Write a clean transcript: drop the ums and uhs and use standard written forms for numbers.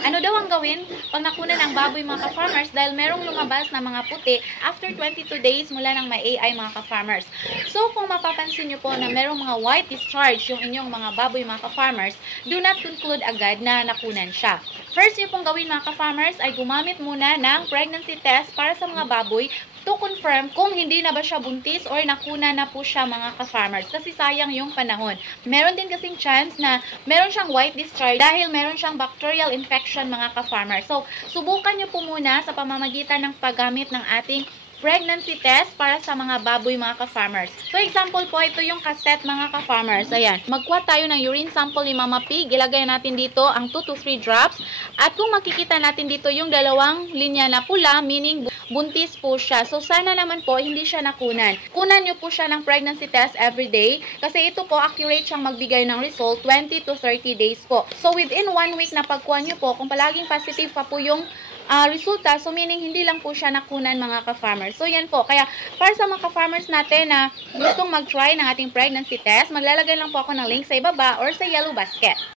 Ano daw ang gawin pag nakunan ng baboy mga ka-farmers dahil merong lumabas na mga puti after 22 days mula ng may AI mga ka-farmers. So kung mapapansin nyo po na merong mga white discharge yung inyong mga baboy mga ka-farmers, do not conclude agad na nakunan siya. First nyo pong gawin mga ka-farmers ay gumamit muna ng pregnancy test para sa mga baboy to confirm kung hindi na ba siya buntis or nakuna na po siya mga ka-farmers kasi sayang yung panahon. Meron din kasing chance na meron siyang white discharge dahil meron siyang bacterial infection mga ka-farmers. So, subukan nyo po muna sa pamamagitan ng paggamit ng ating pregnancy test para sa mga baboy mga ka-farmers. So, example po, ito yung cassette mga ka-farmers. Ayan, magkuha tayo ng urine sample ni Mama Pig. Ilagay natin dito ang 2 to 3 drops. At kung makikita natin dito yung dalawang linya na pula, meaning buntis po siya. So, sana naman po, hindi siya nakunan. Kunan nyo po siya ng pregnancy test every day. Kasi ito po, accurate siyang magbigay ng result 20 to 30 days po. So, within 1 week na pagkuha nyo po, kung palaging positive pa po yung resulta, so meaning hindi lang po siya nakunan mga ka-farmers. So yan po, kaya para sa mga ka-farmers natin na gustong mag-try ng ating pregnancy test, maglalagay lang po ako ng link sa ibaba or sa yellow basket.